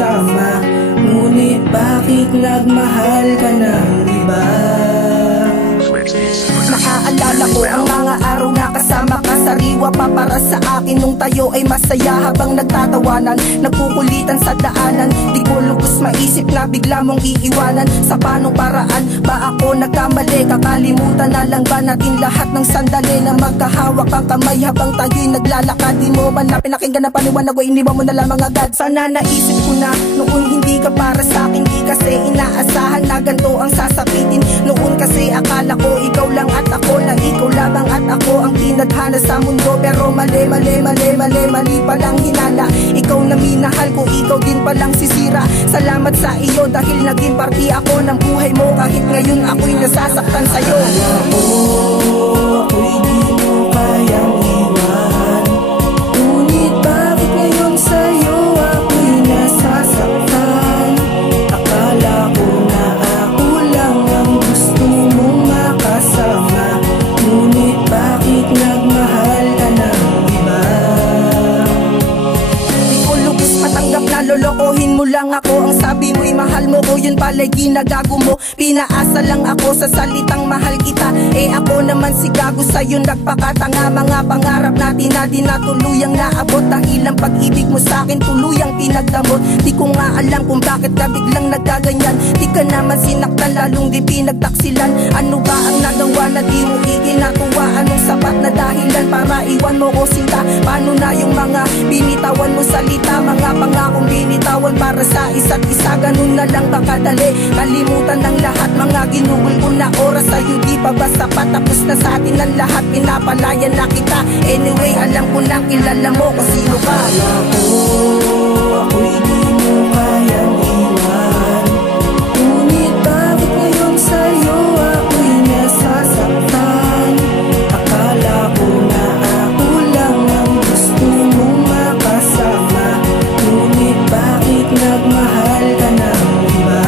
makasama. Ngunit bakit nagmahal ka ng iba? Naaalala ko ang mga araw na kasama ka. Sariwa pa para sa akin nung tayo ay masaya. Habang nagtatawanan, nagkukulitan sa daanan. Di ko lubos maisip na bigla mong iiwanan. Sa panong paraan ba ako nagkamali? Kakalimutan na lang ba natin lahat ng sandali na magkahawak ang kamay habang tayo'y naglalakad? Di mo man na pinakinggan na paliwanag o iniwan mo na lamang agad? Sana naisip ko na noon hindi ka para sa akin. Di kasi inaasahan na ganito ang sasapitin. Noon kasi akala ko ikaw lang at ako na ikaw lamang at ako ang tinadhana sa mundo. Pero mali palang hinala. Ikaw na minahal ko, ikaw din palang sisira. Salamat sa iyo dahil naging parti ako ng buhay mo. Kahit ngayon ako'y nasasaktan sa'yo. Ako'y di mo kayang iwan. Ngunit bakit ngayon sa'yo ako'y nasasaktan? Akala ko na ako lang ang gusto mong makasama. Ngunit bakit nagmahal ka ng iba? Di ko lubos matanggap na lolokohin mo lang ako. Ang sabi mo'y mahal mo ko, yun pala'y ginagago mo. Pinaasa lang ako sa salitang mahal kita. Eh ako naman si gago sa'yo nagpakatanga. Mga pangarap natin na di na tuluyang naabot. Dahil ang pag-ibig mo sa'kin tuluyang pinagdamot. Di ko nga alam kung bakit ka biglang nagkaganyan. Di ka naman sinaktan, lalong di pinagtaksilan. Ano ba ang nagawa na di mo ikinatuwa? Anong sapat na dahilan para iwan mo ko sinta? Paano na yung mga binitawan mo salita? Mga pangakong binitawan para sa isa't isa. Ganun na lang ba kadali? Kalimutan ng lahat, mga ginugol ko na oras sa'yo. Di pa ba sapat? Tapos na sa atin ang lahat, pinapalaya na kita. Anyway, alam ko na kilala mo kung sino ka. Ako'y di mo kayang iwan. Ngunit bakit ngayon sa'yo ako'y nasasaktan? Akala ko na ako lang ang gusto mong makasama. Ngunit bakit nagmahal ka ng iba?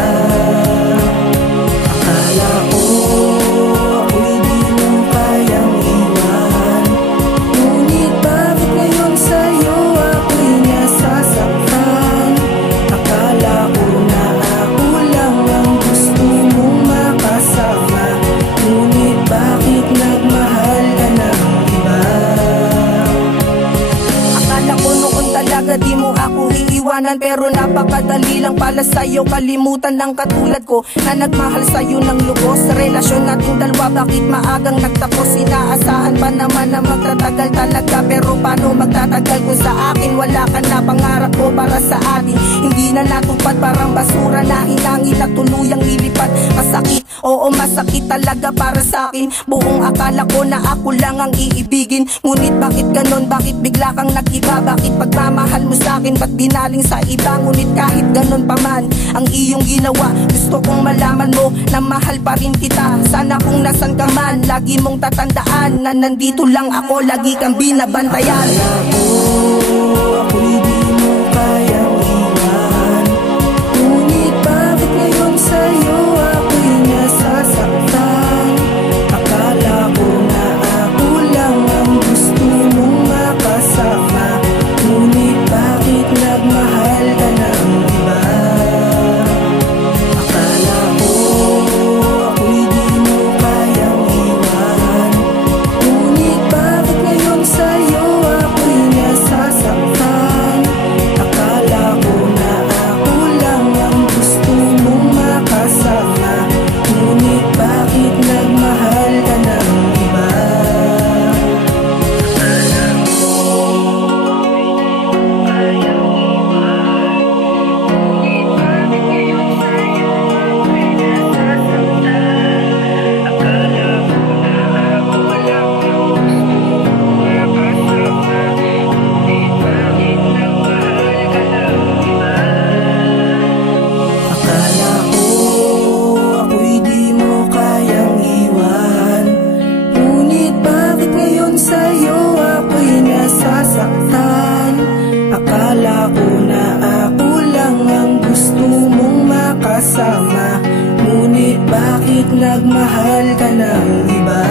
Akala ko ako'y di mo kayang iwan. Ngunit bakit ngayon sa'yo ako'y nasasaktan? Akala ko na ako lang ang gusto mong makasama. Ngunit bakit nagmahal ka ng iba? Akala ko noon talaga di mo ako iiwanan. Pero napakadali lang pala sa'yo kalimutan ng katulad ko na nagmahal sa'yo ng lubos. Sa relasyon nating dalawa bakit maagang nagtapos? Inaasahan pa naman na magtatagal talaga. Pero paano magtatagal kung sa akin wala ka na? Pangarap ko para sa atin hindi na natupad. Parang basura na hinangin na tuluyang ilipat. Masakit, oo masakit talaga para sa akin. Buong akala ko na ako lang ang iibigin. Ngunit bakit ganon? Bakit bigla kang nag-iba? Bakit pagmamahal mo sa akin ba't binaling sa iba? Ngunit kahit ganon pa man ang iyong ginawa, gusto kong malaman mo na mahal pa rin kita. Sana kung nasan ka man, lagi mong tatandaan na nandito lang ako, lagi kang binabantayan. Ako'y di mo kayang iwan. Ngunit bakit ngayon sa'yo ako'y nasasaktan? Akala ko na ako lang ang gusto mong makasama. Ngunit bakit nagmahal ka ng iba? Akala ko ako'y di mo kayang iwan. Ngunit bakit ngayon sa'yo ako'y nasasaktan? Akala ko na ako lang ang gusto mong makasama. Ngunit bakit nagmahal ka ng iba? Akala ko ako'y di mo kayang iwan. Ngunit bakit ngayon sa'yo ako'y nasasaktan? Akala ko na ako lang ang gusto mong makasama. Ngunit bakit nagmahal ka ng iba?